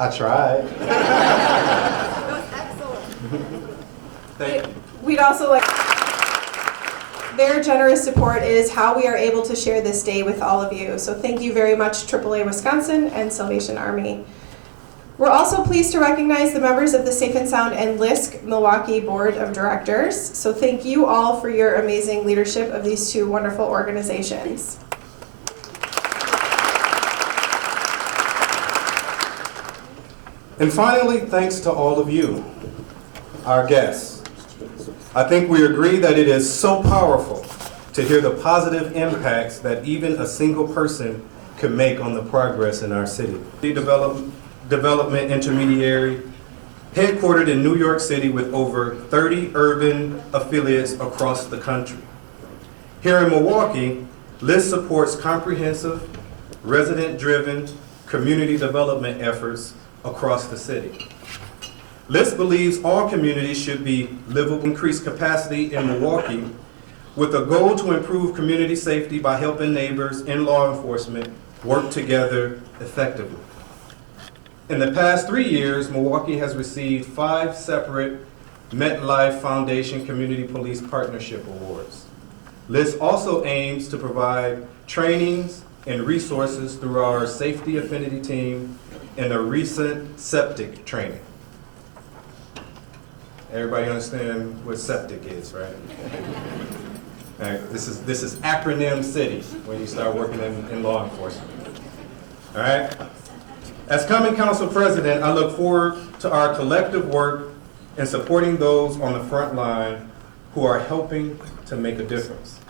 I tried. That was excellent. Thank you. We'd also like, their generous support is how we are able to share this day with all of you. So thank you very much, AAA Wisconsin and Salvation Army. We're also pleased to recognize the members of the Safe and Sound and LISC Milwaukee Board of Directors. So thank you all for your amazing leadership of these two wonderful organizations. And finally, thanks to all of you, our guests. I think we agree that it is so powerful to hear the positive impacts that even a single person can make on the progress in our city. The development intermediary, headquartered in New York City with over 30 urban affiliates across the country. Here in Milwaukee, LISC supports comprehensive, resident-driven community development efforts across the city. LISC believes all communities should be livable, increase capacity in Milwaukee with a goal to improve community safety by helping neighbors and law enforcement work together effectively. In the past 3 years, Milwaukee has received 5 separate MetLife Foundation Community Police Partnership Awards. LISC also aims to provide trainings and resources through our Safety Affinity Team and a recent septic training. Everybody understand what septic is, right? All right, this is acronym city when you start working in law enforcement. All right? As Common Council President, I look forward to our collective work in supporting those on the front line who are helping to make a difference.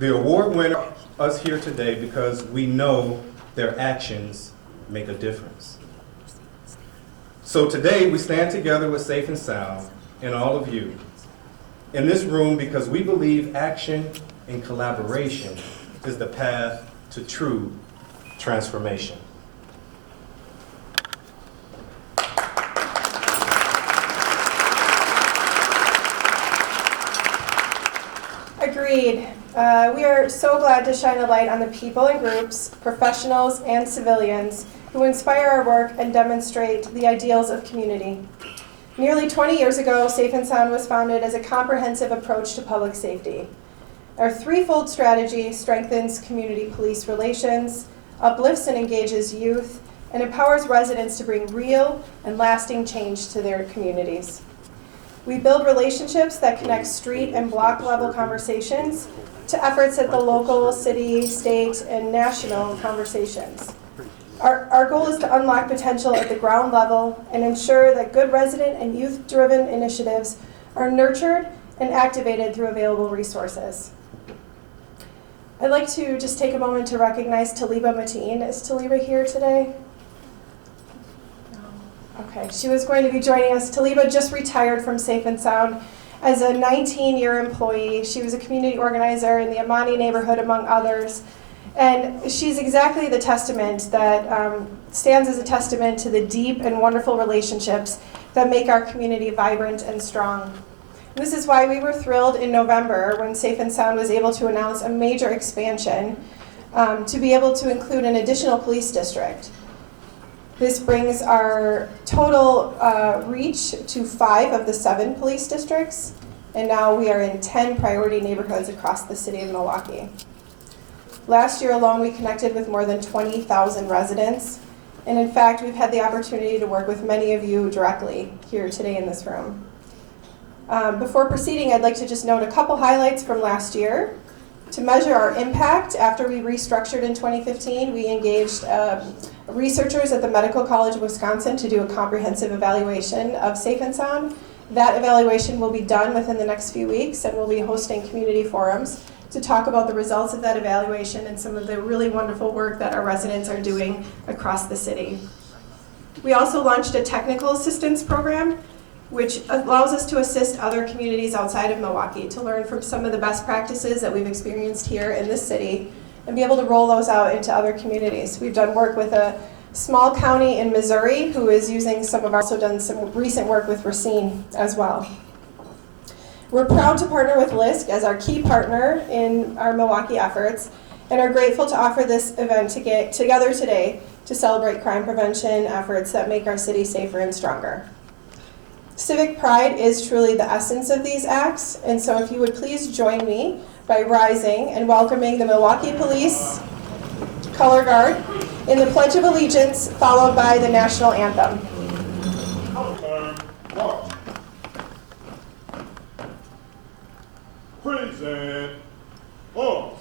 The award winner us here today because we know their actions make a difference. So today we stand together with Safe and Sound and all of you in this room because we believe action and collaboration is the path to true transformation. Agreed. We are so glad to shine a light on the people and groups, professionals and civilians who inspire our work and demonstrate the ideals of community. Nearly 20 years ago, Safe and Sound was founded as a comprehensive approach to public safety. Our threefold strategy strengthens community police relations, uplifts and engages youth, and empowers residents to bring real and lasting change to their communities. We build relationships that connect street and block level conversations to efforts at the local, city, state, and national conversations. Our goal is to unlock potential at the ground level and ensure that good resident and youth-driven initiatives are nurtured and activated through available resources. I'd like to just take a moment to recognize Taliba Mateen. Is Taliba here today? No. Okay, she was going to be joining us. Taliba just retired from Safe and Sound as a 19-year employee. She was a community organizer in the Amani neighborhood, among others. And she's exactly the testament that stands as a testament to the deep and wonderful relationships that make our community vibrant and strong. This is why we were thrilled in November when Safe and Sound was able to announce a major expansion to be able to include an additional police district. This brings our total reach to 5 of the 7 police districts, and now we are in 10 priority neighborhoods across the city of Milwaukee. Last year alone, we connected with more than 20,000 residents, and in fact, we've had the opportunity to work with many of you directly here today in this room. Before proceeding, I'd like to just note a couple highlights from last year. To measure our impact, after we restructured in 2015, we engaged researchers at the Medical College of Wisconsin to do a comprehensive evaluation of Safe and Sound. That evaluation will be done within the next few weeks, and we'll be hosting community forums to talk about the results of that evaluation and some of the really wonderful work that our residents are doing across the city. We also launched a technical assistance program, which allows us to assist other communities outside of Milwaukee to learn from some of the best practices that we've experienced here in this city and be able to roll those out into other communities. We've done work with a small county in Missouri who is using some of our, also done some recent work with Racine as well. We're proud to partner with LISC as our key partner in our Milwaukee efforts and are grateful to offer this event together today to celebrate crime prevention efforts that make our city safer and stronger. Civic pride is truly the essence of these acts, and so if you would please join me by rising and welcoming the Milwaukee Police Color Guard in the Pledge of Allegiance, followed by the National Anthem. Present. Oh.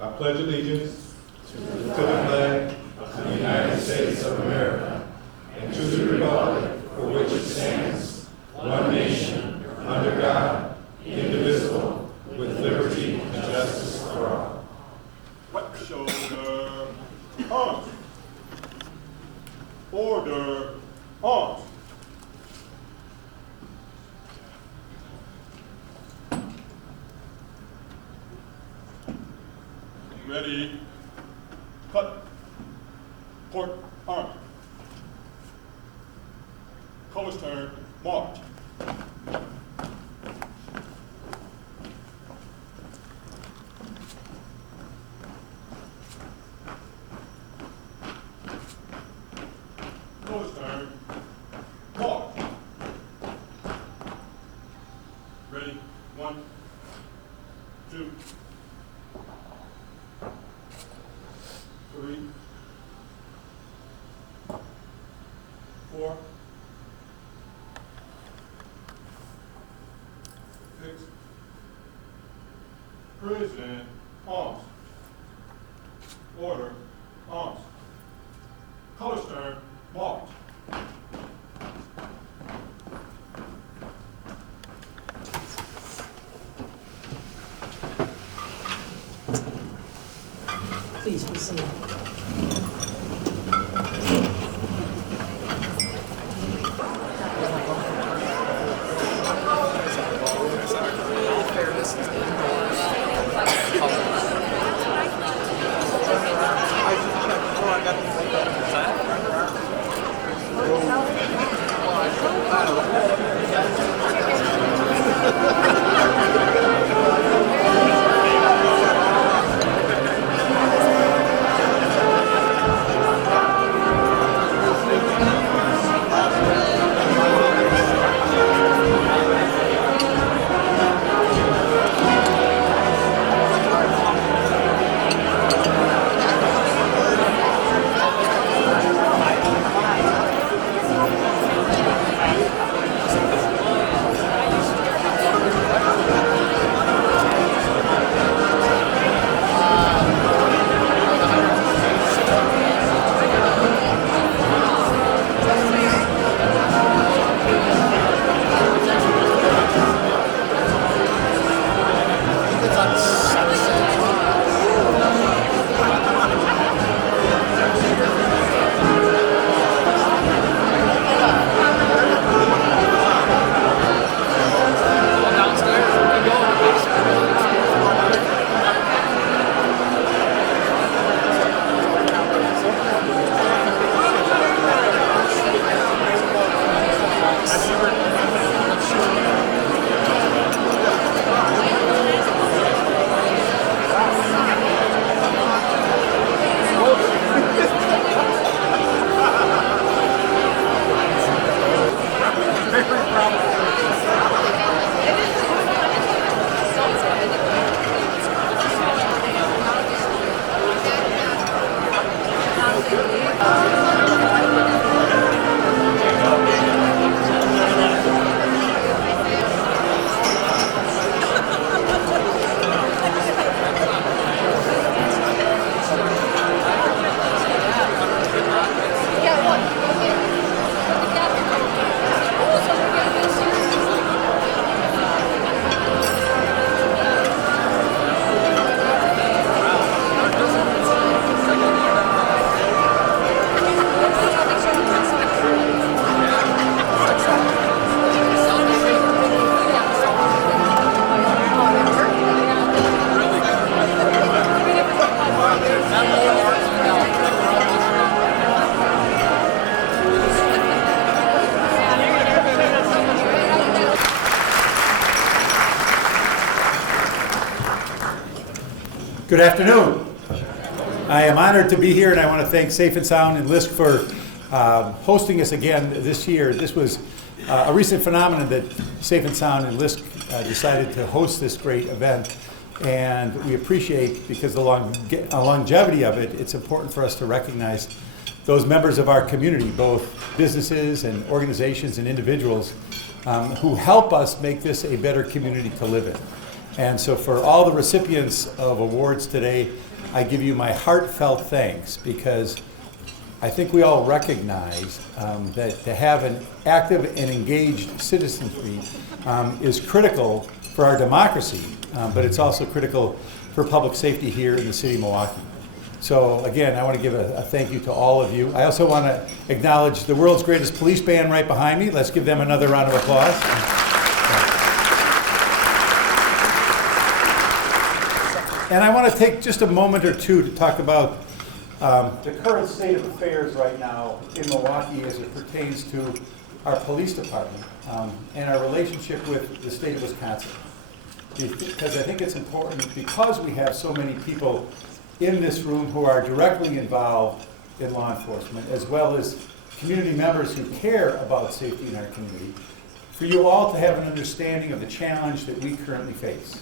I pledge allegiance to the flag of the United States of America and to the republic for which it stands, one nation, under God, indivisible, with liberty and justice for all. Right shoulder. Arms. Order. Arms. Ready. Cut. Port. Arm. Colors turn. March. Colors turn. March. Ready. 1, 2, 3, 4, 6. Present. Arms. Order. Arms. Colors turn. March. Please be seated. Good afternoon. I am honored to be here, and I want to thank Safe and Sound and LISC for hosting us again this year. This was a recent phenomenon that Safe and Sound and LISC decided to host this great event, and we appreciate, because the longevity of it, it's important for us to recognize those members of our community, both businesses and organizations and individuals, who help us make this a better community to live in. And so for all the recipients of awards today, I give you my heartfelt thanks, because I think we all recognize that to have an active and engaged citizenry is critical for our democracy, but it's also critical for public safety here in the city of Milwaukee. So again, I want to give a thank you to all of you. I also want to acknowledge the world's greatest police band right behind me. Let's give them another round of applause. And I want to take just a moment or two to talk about the current state of affairs right now in Milwaukee as it pertains to our police department and our relationship with the state of Wisconsin. Because I think it's important, because we have so many people in this room who are directly involved in law enforcement, as well as community members who care about safety in our community, for you all to have an understanding of the challenge that we currently face.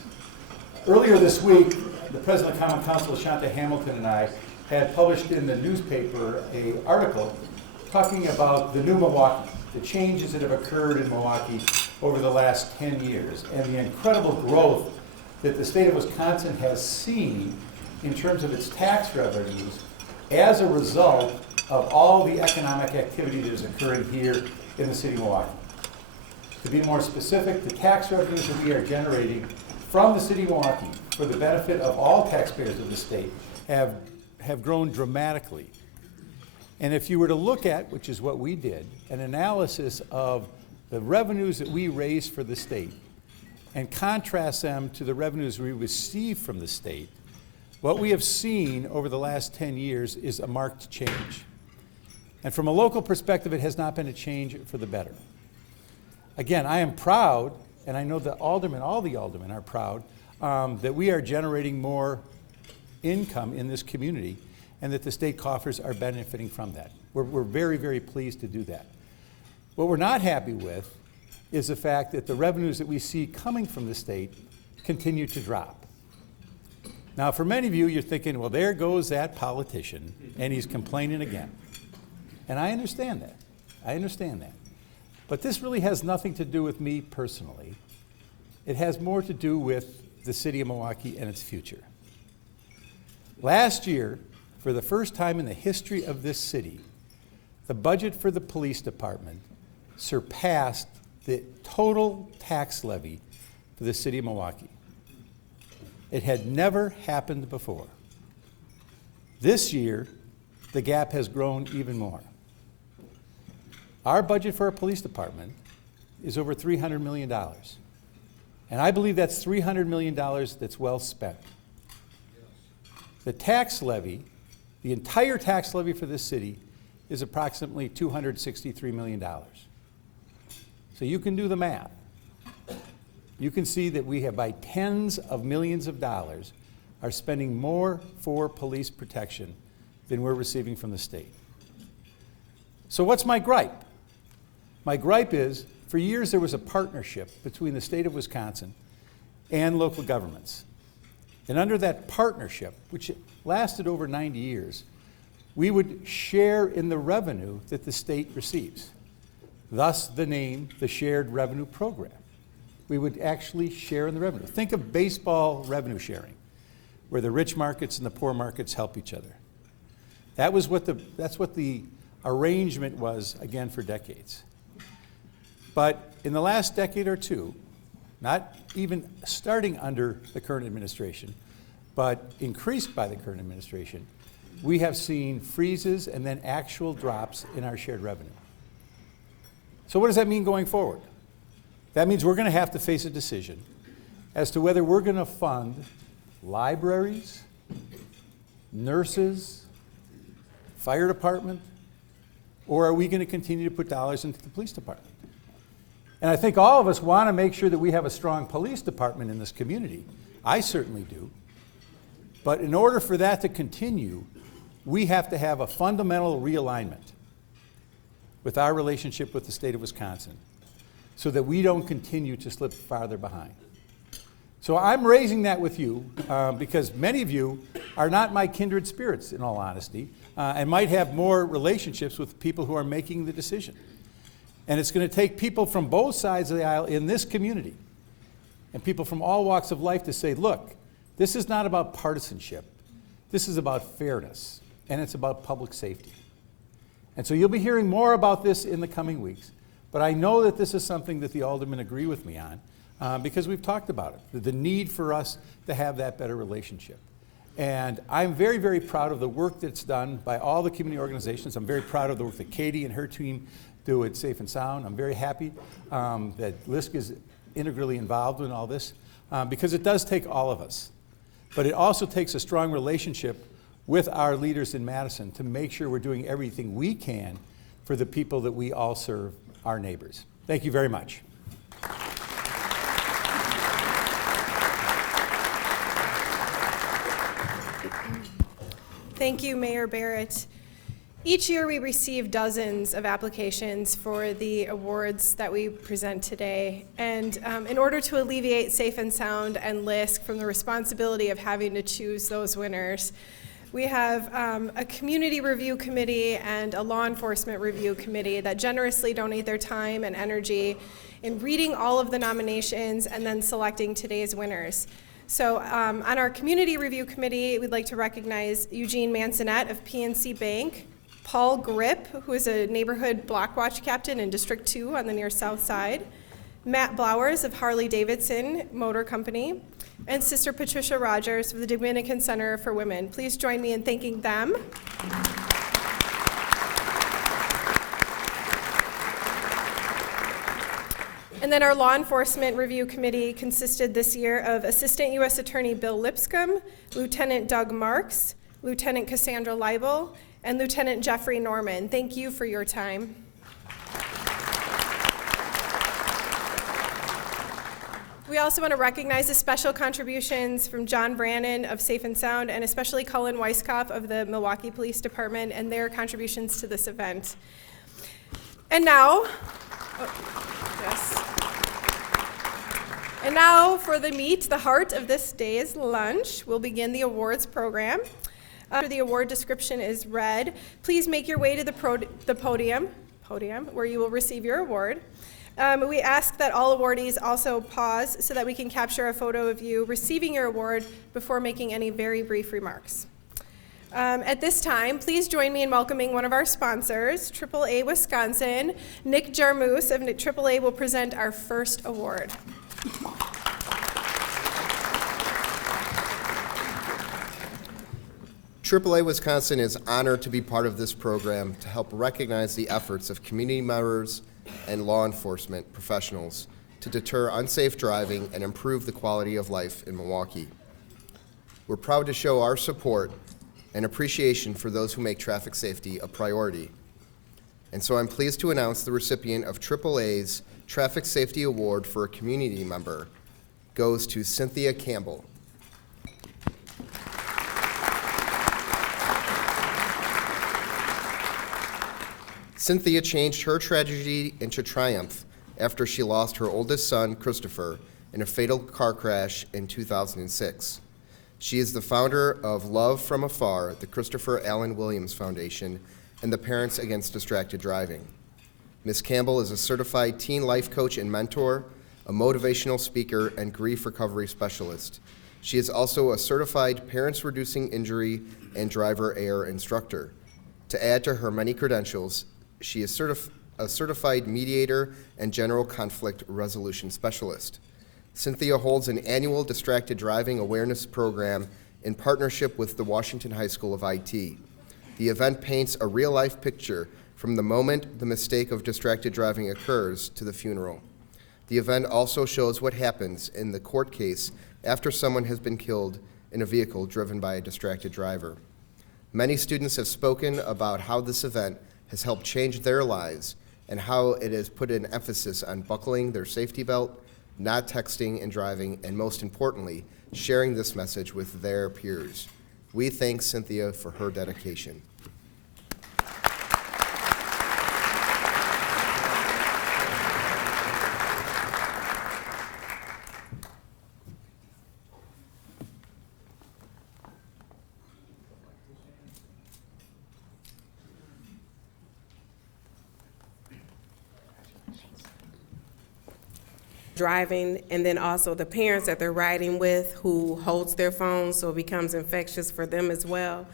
Earlier this week, the President of Common Council, Shanta Hamilton, and I had published in the newspaper an article talking about the new Milwaukee, the changes that have occurred in Milwaukee over the last 10 years, and the incredible growth that the state of Wisconsin has seen in terms of its tax revenues as a result of all the economic activity that is occurring here in the city of Milwaukee. To be more specific, the tax revenues that we are generating from the city of Milwaukee for the benefit of all taxpayers of the state have grown dramatically. And if you were to look at, which is what we did, an analysis of the revenues that we raise for the state and contrast them to the revenues we receive from the state, what we have seen over the last 10 years is a marked change. And from a local perspective, it has not been a change for the better. Again, I am proud, and I know that all the aldermen are proud, that we are generating more income in this community and that the state coffers are benefiting from that. We're very, very pleased to do that. What we're not happy with is the fact that the revenues that we see coming from the state continue to drop. Now, for many of you, you're thinking, well, there goes that politician, and he's complaining again. And I understand that. I understand that. But this really has nothing to do with me personally. It has more to do with the city of Milwaukee and its future. Last year, for the first time in the history of this city, the budget for the police department surpassed the total tax levy for the city of Milwaukee. It had never happened before. This year, the gap has grown even more. Our budget for our police department is over $300 million. And I believe that's $300 million that's well spent. The tax levy, the entire tax levy for this city, is approximately $263 million. So you can do the math. You can see that we have, by tens of millions of dollars, are spending more for police protection than we're receiving from the state. So what's my gripe? My gripe is, for years there was a partnership between the state of Wisconsin and local governments. And under that partnership, which lasted over 90 years, we would share in the revenue that the state receives. Thus the name, the Shared Revenue Program. We would actually share in the revenue. Think of baseball revenue sharing, where the rich markets and the poor markets help each other. That's what the arrangement was, again, for decades. But in the last decade or two, not even starting under the current administration, but increased by the current administration, we have seen freezes and then actual drops in our shared revenue. So what does that mean going forward? That means we're going to have to face a decision as to whether we're going to fund libraries, nurses, fire department, or are we going to continue to put dollars into the police department? And I think all of us want to make sure that we have a strong police department in this community. I certainly do. But in order for that to continue, we have to have a fundamental realignment with our relationship with the state of Wisconsin so that we don't continue to slip farther behind. So I'm raising that with you because many of you are not my kindred spirits, in all honesty, and might have more relationships with people who are making the decision. And it's going to take people from both sides of the aisle in this community and people from all walks of life to say, look, this is not about partisanship. This is about fairness, and it's about public safety. And so you'll be hearing more about this in the coming weeks. But I know that this is something that the aldermen agree with me on because we've talked about it, the need for us to have that better relationship. And I'm very, very proud of the work that's done by all the community organizations. I'm very proud of the work that Katie and her team do at Safe and Sound. I'm very happy that LISC is integrally involved in all this because it does take all of us. But it also takes a strong relationship with our leaders in Madison to make sure we're doing everything we can for the people that we all serve, our neighbors. Thank you very much. Thank you, Mayor Barrett. Each year we receive dozens of applications for the awards that we present today. And in order to alleviate Safe and Sound and LISC from the responsibility of having to choose those winners, we have a community review committee and a law enforcement review committee that generously donate their time and energy in reading all of the nominations and then selecting today's winners. So on our community review committee, we'd like to recognize Eugene Mansonet of PNC Bank, Paul Grip, who is a neighborhood block watch captain in District 2 on the near south side, Matt Blowers of Harley-Davidson Motor Company, and Sister Patricia Rogers of the Dominican Center for Women. Please join me in thanking them. And then our law enforcement review committee consisted this year of Assistant U.S. Attorney Bill Lipscomb, Lieutenant Doug Marks, Lieutenant Cassandra Leibel, and Lieutenant Jeffrey Norman. Thank you for your time. We also want to recognize the special contributions from John Brannon of Safe and Sound and especially Cullen Weiskopf of the Milwaukee Police Department and their contributions to this event. And now, And now for the meat, the heart of this day's lunch, we'll begin the awards program. After the award description is read, please make your way to the podium where you will receive your award. We ask that all awardees also pause so that we can capture a photo of you receiving your award before making any very brief remarks. At this time, please join me in welcoming one of our sponsors, AAA Wisconsin. Nick Jarmus of AAA will present our first award. AAA Wisconsin is honored to be part of this program to help recognize the efforts of community members and law enforcement professionals to deter unsafe driving and improve the quality of life in Milwaukee. We're proud to show our support and appreciation for those who make traffic safety a priority. And so I'm pleased to announce the recipient of AAA's Traffic Safety Award for a community member goes to Cynthia Campbell. Cynthia changed her tragedy into triumph after she lost her oldest son, Christopher, in a fatal car crash in 2006. She is the founder of Love from Afar, the Christopher Allen Williams Foundation, and the Parents Against Distracted Driving. Ms. Campbell is a certified teen life coach and mentor, a motivational speaker, and grief recovery specialist. She is also a certified parents reducing injury and driver error instructor. To add to her many credentials, she is a certified mediator and general conflict resolution specialist. Cynthia holds an annual distracted driving awareness program in partnership with the Washington High School of IT. The event paints a real-life picture from the moment the mistake of distracted driving occurs to the funeral. The event also shows what happens in the court case after someone has been killed in a vehicle driven by a distracted driver. Many students have spoken about how this event has helped change their lives and how it has put an emphasis on buckling their safety belt, not texting and driving, and most importantly, sharing this message with their peers. We thank Cynthia for her dedication. Driving, and then also the parents that they're riding with who holds their phones, so it becomes infectious for them as well.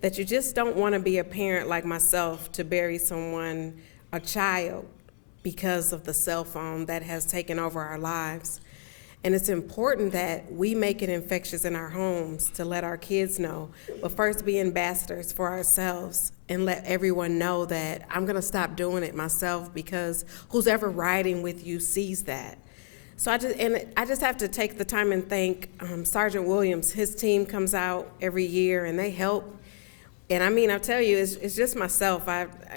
That you just don't want to be a parent like myself to bury someone, a child, because of the cell phone that has taken over our lives. And it's important that we make it infectious in our homes to let our kids know, but first be ambassadors for ourselves and let everyone know that I'm gonna stop doing it myself, because who's ever riding with you sees that. So I just have to take the time and thank Sergeant Williams. His team comes out every year and they help. And I mean, I'll tell you, it's just myself.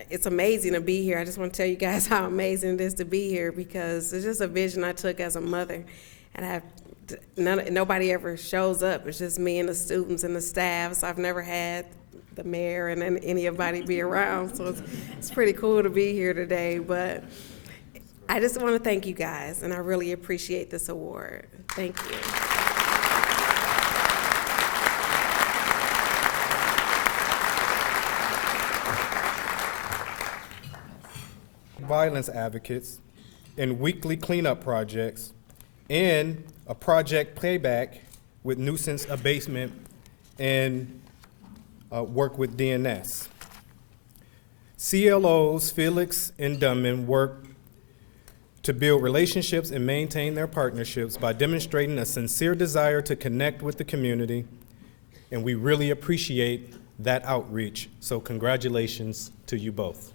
It's amazing to be here. I just want to tell you guys how amazing it is to be here, because it's just a vision I took as a mother. And nobody ever shows up. It's just me and the students and the staff. So I've never had the mayor and anybody be around. So it's pretty cool to be here today. But I just want to thank you guys, and I really appreciate this award. Thank you. Violence advocates in weekly cleanup projects and a project playback with nuisance abatement and work with DNS. CLOs Felix and Dunman work to build relationships and maintain their partnerships by demonstrating a sincere desire to connect with the community, and we really appreciate that outreach. So congratulations to you both.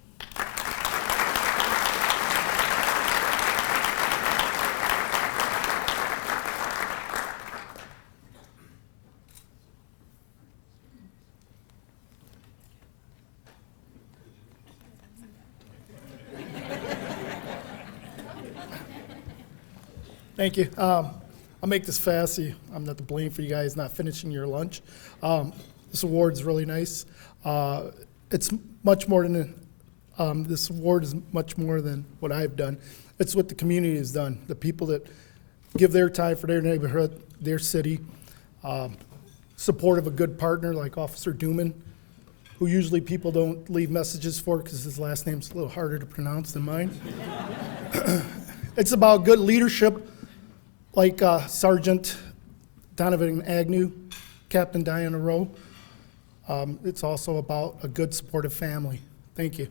Thank you. I'll make this fast. I'm not to blame for you guys not finishing your lunch. This award's really nice. It's much more than, this award is much more than what I've done. It's what the community has done. The people that give their time for their neighborhood, their city, support of a good partner like Officer Duman, who usually people don't leave messages for because his last name's a little harder to pronounce than mine. It's about good leadership, like Sergeant Donovan Agnew, Captain Diana Rowe. It's also about a good supportive family. Thank you.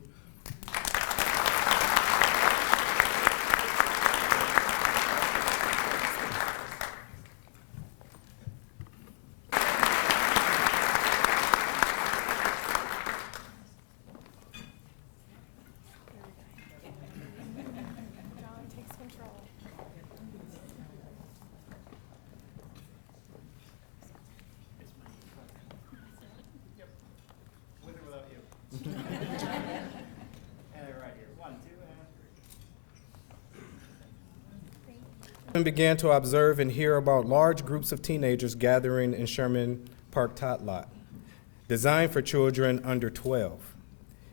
Began to observe and hear about large groups of teenagers gathering in Sherman Park Tot Lot, designed for children under 12.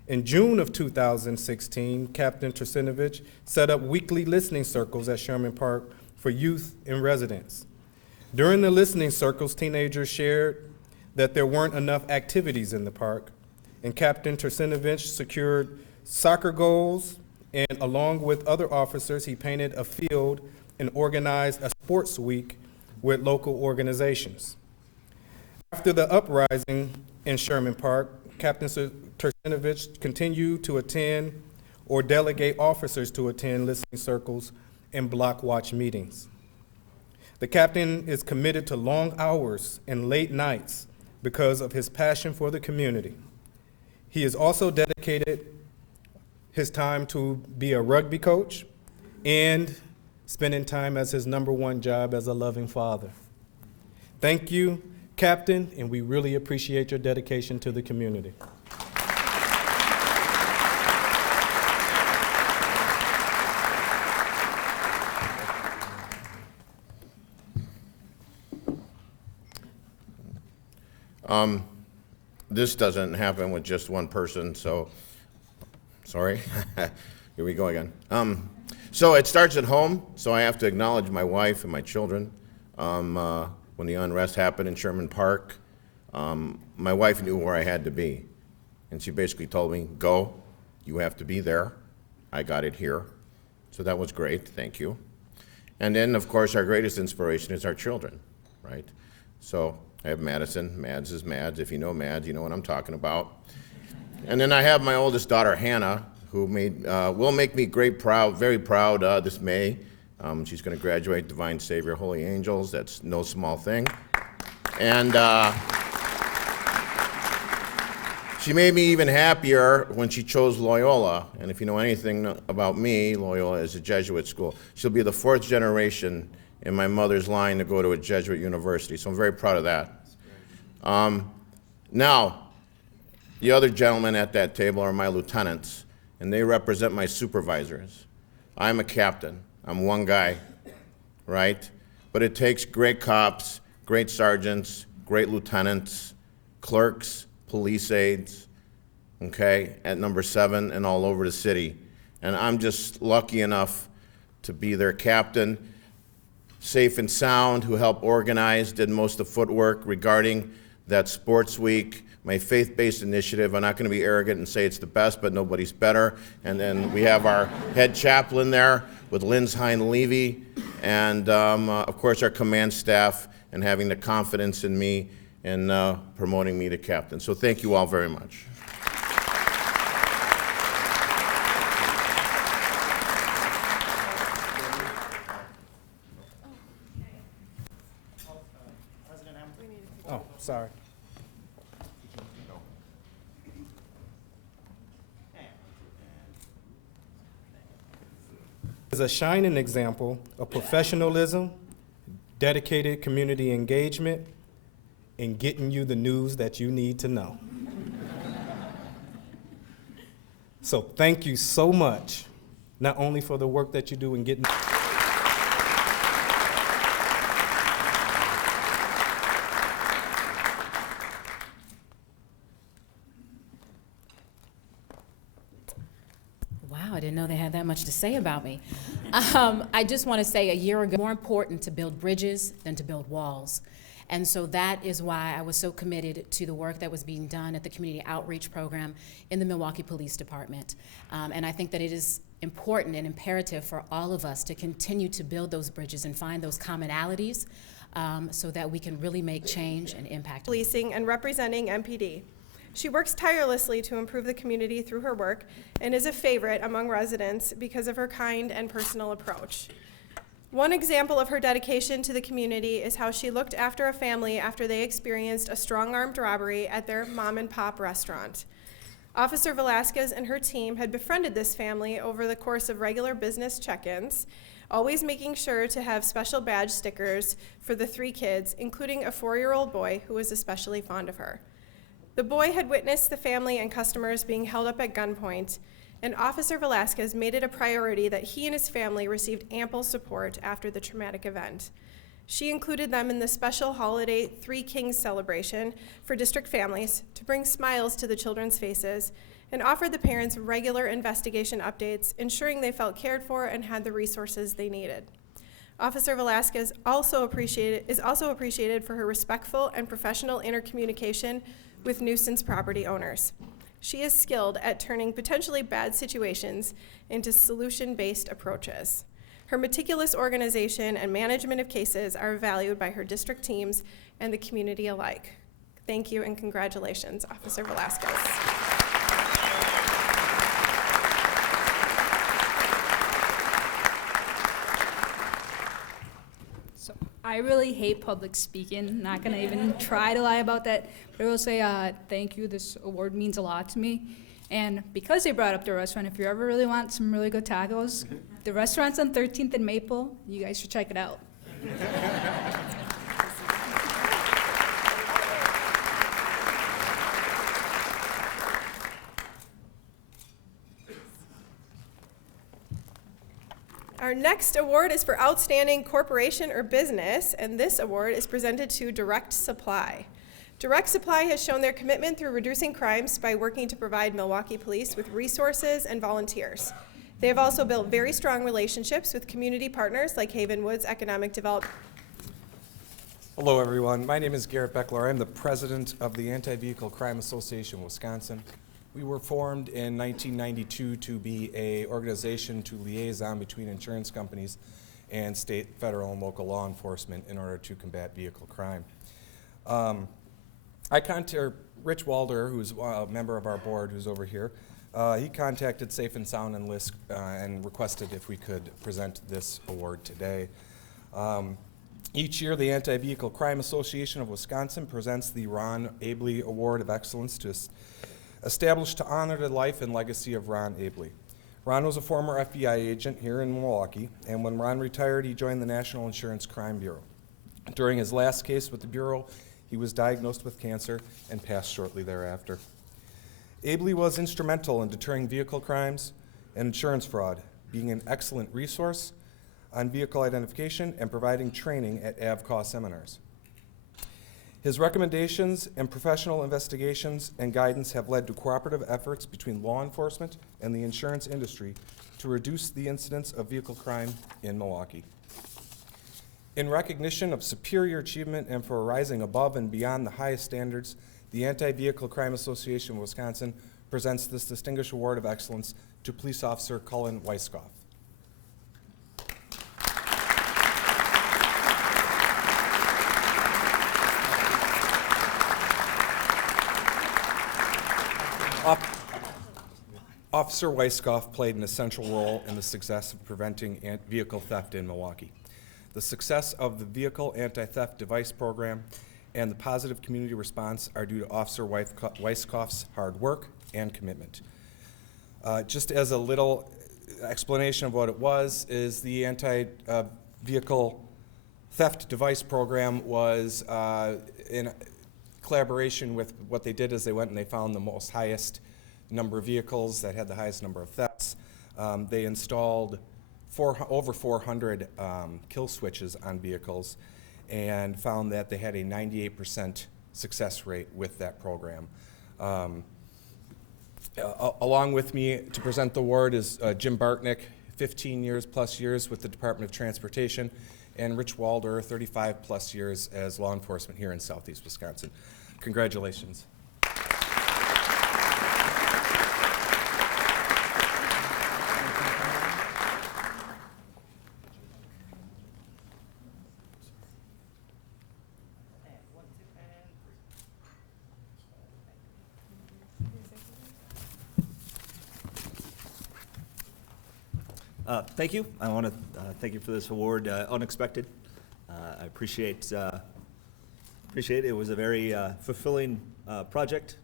In June of 2016, Captain Trusinovich set up weekly listening circles at Sherman Park for youth and residents. During the listening circles, teenagers shared that there weren't enough activities in the park, and Captain Trusinovich secured soccer goals, and along with other officers, he painted a field and organized a sports week with local organizations. After the uprising in Sherman Park, Captain Tursinovich continued to attend or delegate officers to attend listening circles and block watch meetings. The captain is committed to long hours and late nights because of his passion for the community. He has also dedicated his time to be a rugby coach and spending time as his #1 job as a loving father. Thank you, Captain, and we really appreciate your dedication to the community. this doesn't happen with just one person, so, sorry. Here we go again. So it starts at home, so I have to acknowledge my wife and my children. When the unrest happened in Sherman Park, my wife knew where I had to be. And she basically told me, go, you have to be there. I got it here. So that was great, thank you. And then, of course, our greatest inspiration is our children, right? So I have Madison. Mads is Mads. If you know Mads, you know what I'm talking about. And then I have my oldest daughter, Hannah, who will make me very proud this May. She's going to graduate Divine Savior Holy Angels. That's no small thing. And she made me even happier when she chose Loyola. And if you know anything about me, Loyola is a Jesuit school. She'll be the 4th generation in my mother's line to go to a Jesuit university. So I'm very proud of that. Now, the other gentlemen at that table are my lieutenants, and they represent my supervisors. I'm a captain. I'm one guy, right? But it takes great cops, great sergeants, great lieutenants, clerks, police aides, okay, at number 7 and all over the city. And I'm just lucky enough to be their captain, safe and sound, who helped organize, did most of the footwork regarding that sports week, my faith-based initiative. I'm not going to be arrogant and say it's the best, but nobody's better. And then we have our head chaplain there with Linz Hein-Levy, and of course our command staff, and having the confidence in me and promoting me to captain. So thank you all very much. Oh, sorry. Is a shining example of professionalism, dedicated community engagement, and getting you the news that you need to know. So thank you so much, not only for the work that you do in getting Wow, I didn't know they had that much to say about me. I just want to say a year ago, more important to build bridges than to build walls. And so that is why I was so committed to the work that was being done at the community outreach program in the Milwaukee Police Department. And I think that it is important and imperative for all of us to continue to build those bridges and find those commonalities so that we can really make change and impact. Policing and representing MPD. She works tirelessly to improve the community through her work and is a favorite among residents because of her kind and personal approach. One example of her dedication to the community is how she looked after a family after they experienced a strong-armed robbery at their mom-and-pop restaurant. Officer Velasquez and her team had befriended this family over the course of regular business check-ins, always making sure to have special badge stickers for the 3 kids, including a 4-year-old boy who was especially fond of her. The boy had witnessed the family and customers being held up at gunpoint, and Officer Velasquez made it a priority that he and his family received ample support after the traumatic event. She included them in the special holiday 3 Kings celebration for district families to bring smiles to the children's faces and offered the parents regular investigation updates, ensuring they felt cared for and had the resources they needed. Officer Velasquez is also appreciated for her respectful and professional intercommunication with nuisance property owners. She is skilled at turning potentially bad situations into solution-based approaches. Her meticulous organization and management of cases are valued by her district teams and the community alike. Thank you and congratulations, Officer Velasquez. So I really hate public speaking, not gonna even try to lie about that, but I will say thank you, this award means a lot to me. And because they brought up the restaurant, if you ever really want some really good tacos, the restaurant's on 13th and Maple, you guys should check it out. Our next award is for Outstanding Corporation or Business, and this award is presented to Direct Supply. Direct Supply has shown their commitment through reducing crimes by working to provide Milwaukee police with resources and volunteers. They have also built very strong relationships with community partners like Haven Woods Economic Development. Hello, everyone. My name is Garrett Beckler. I'm the president of the Anti-Vehicle Crime Association Wisconsin. We were formed in 1992 to be an organization to liaison between insurance companies and state, federal, and local law enforcement in order to combat vehicle crime. I contacted Rich Walder, who's a member of our board, who's over here. He contacted Safe and Sound and LISC and requested if we could present this award today. Each year, the Anti-Vehicle Crime Association of Wisconsin presents the Ron Abley Award of Excellence established to honor the life and legacy of Ron Abley. Ron was a former FBI agent here in Milwaukee, and when Ron retired, he joined the National Insurance Crime Bureau. During his last case with the Bureau, he was diagnosed with cancer and passed shortly thereafter. Abley was instrumental in deterring vehicle crimes and insurance fraud, being an excellent resource on vehicle identification and providing training at AVCAW seminars. His recommendations and professional investigations and guidance have led to cooperative efforts between law enforcement and the insurance industry to reduce the incidence of vehicle crime in Milwaukee. In recognition of superior achievement and for rising above and beyond the highest standards, the Anti-Vehicle Crime Association of Wisconsin presents this Distinguished Award of Excellence to Police Officer Cullen Weiskopf. Officer Weiskopf played an essential role in the success of preventing vehicle theft in Milwaukee. The success of the Vehicle Anti-Theft Device Program and the positive community response are due to Officer Weiskopf's hard work and commitment. Just as a little explanation of what it was, is the Anti-Vehicle Theft Device Program was in collaboration with what they did is they went and they found the highest number of vehicles that had the highest number of thefts. They installed over 400 kill switches on vehicles and found that they had a 98% success rate with that program. Along with me to present the award is Jim Bartnick, 15 plus years with the Department of Transportation, and Rich Walder, 35 plus years as law enforcement here in Southeast Wisconsin. Congratulations. Thank you. I want to thank you for this award. Unexpected. I appreciate it. It was a very fulfilling project.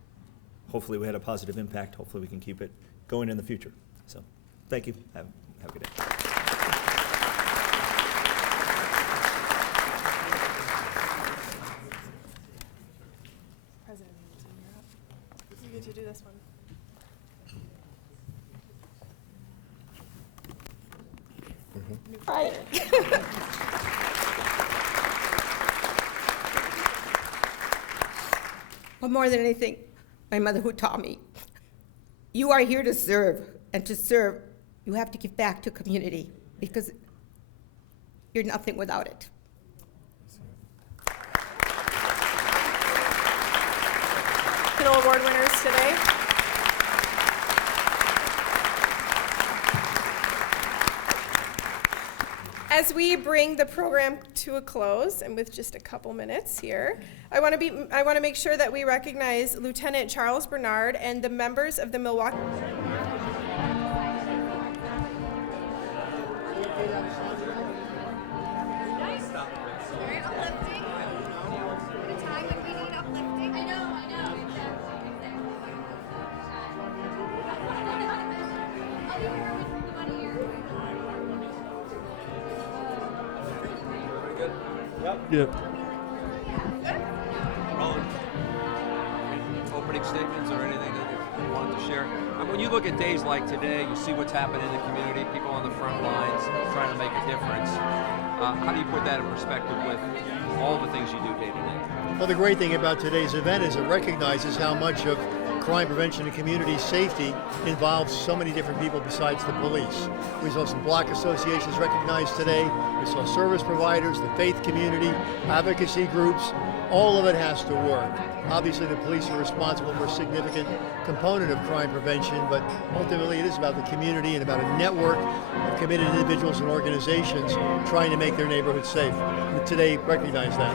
Hopefully we had a positive impact. Hopefully we can keep it going in the future. So thank you. Have a good day. President, you get to do this one. Right. But more than anything, my mother who taught me, you are here to serve, and to serve, you have to give back to community because you're nothing without it. Award winners today. As we bring the program to a close, and with just a couple minutes here, I want to make sure that we recognize Lieutenant Charles Bernard and the members of the Milwaukee. Yep. Roland, opening statements or anything that you wanted to share? When you look at days like today, you see what's happening in the community, people on the front lines trying to make a difference. How do you put that in perspective with all the things you do day to day? Well, the great thing about today's event is it recognizes how much of crime prevention and community safety involves so many different people besides the police. We saw some block associations recognized today. We saw service providers, the faith community, advocacy groups. All of it has to work. Obviously, the police are responsible for a significant component of crime prevention, but ultimately it is about the community and about a network of committed individuals and organizations trying to make their neighborhood safe. And today, recognize that.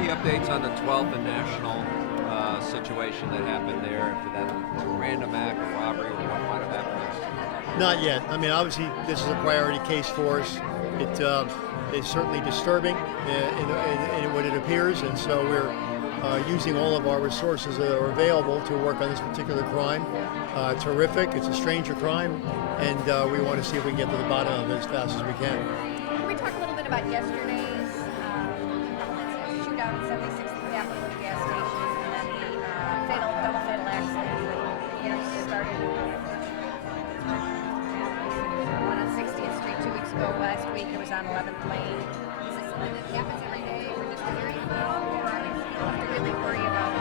Any updates on the 12th and National situation that happened there? If that was a random act, a robbery, or what might have happened? Not yet. I mean, obviously, this is a priority case for us. It is certainly disturbing in what it appears, and so we're using all of our resources that are available to work on this particular crime. Terrific. It's a stranger crime, and we want to see if we can get to the bottom of it as fast as we can. Can we talk a little bit about yesterday's shootout at 76th Capitol at the gas station, and then the double fatal accident that started one on 60th Street 2 weeks ago. Last week it was on 11th Lane. Is this something that happens every day? We're just hearing about, or do you have to really worry about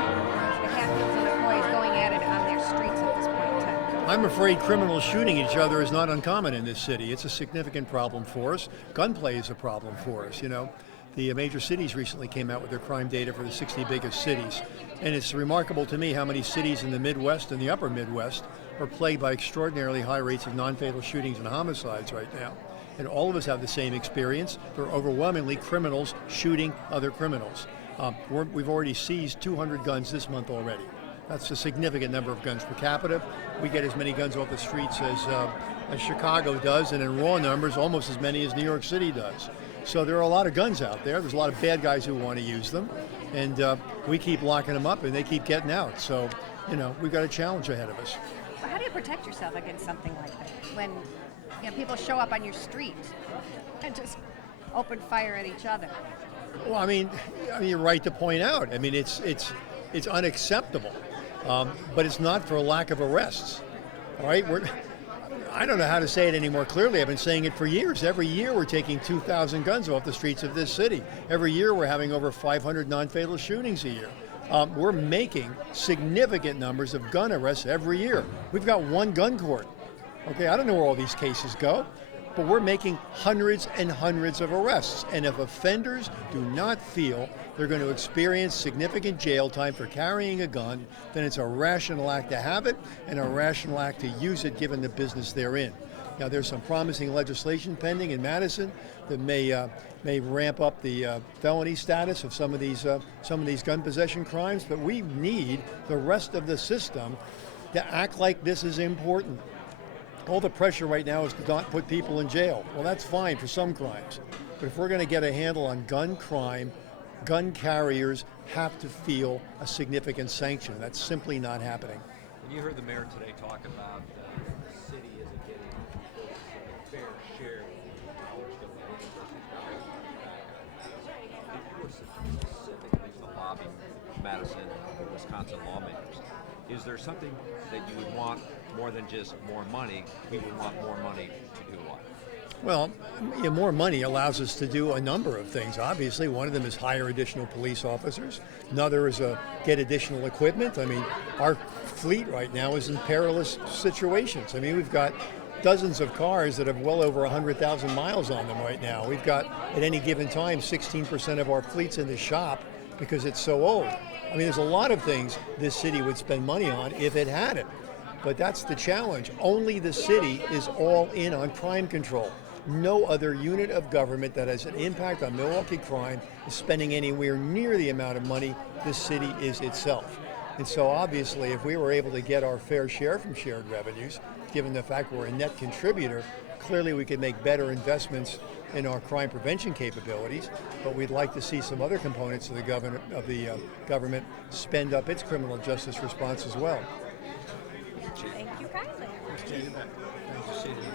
the Hatfields and McCoys going at it on their streets at this point in time? I'm afraid criminals shooting each other is not uncommon in this city. It's a significant problem for us. Gunplay is a problem for us, you know. The major cities recently came out with their crime data for the 60 biggest cities. And it's remarkable to me how many cities in the Midwest and the upper Midwest are plagued by extraordinarily high rates of non-fatal shootings and homicides right now. And all of us have the same experience. They're overwhelmingly criminals shooting other criminals. We've already seized 200 guns this month already. That's a significant number of guns per capita. We get as many guns off the streets as Chicago does, and in raw numbers, almost as many as New York City does. So there are a lot of guns out there. There's a lot of bad guys who want to use them, and we keep locking them up, and they keep getting out. So, you know, we've got a challenge ahead of us. How do you protect yourself against something like that? When people show up on your street and just open fire at each other? Well, I mean, you're right to point out. I mean, it's unacceptable, but it's not for a lack of arrests. All right, I don't know how to say it any more clearly. I've been saying it for years. Every year we're taking 2,000 guns off the streets of this city. Every year we're having over 500 non-fatal shootings a year. We're making significant numbers of gun arrests every year. We've got one gun court. Okay, I don't know where all these cases go, but we're making hundreds and hundreds of arrests. And if offenders do not feel they're going to experience significant jail time for carrying a gun, then it's a rational act to have it and a rational act to use it given the business they're in. Now, there's some promising legislation pending in Madison that may ramp up the felony status of some of these gun possession crimes, but we need the rest of the system to act like this is important. All the pressure right now is to not put people in jail. Well, that's fine for some crimes, but if we're going to get a handle on gun crime, gun carriers have to feel a significant sanction. That's simply not happening. And you heard the mayor today talk about the city isn't getting a fair share of dollars going in versus if you were specifically to lobby Madison and Wisconsin lawmakers, is there something that you would want more than just more money? We would want more money to do what? Well, more money allows us to do a number of things. Obviously, one of them is hire additional police officers. Another is get additional equipment. I mean, our fleet right now is in perilous situations. I mean, we've got dozens of cars that have well over 100,000 miles on them right now. We've got, at any given time, 16% of our fleet's in the shop because it's so old. I mean, there's a lot of things this city would spend money on if it had it. But that's the challenge. Only the city is all in on crime control. No other unit of government that has an impact on Milwaukee crime is spending anywhere near the amount of money this city is itself. And so obviously, if we were able to get our fair share from shared revenues, given the fact we're a net contributor, clearly we could make better investments in our crime prevention capabilities, but we'd like to see some other components of the government spend up its criminal justice response as well. Thank you kindly.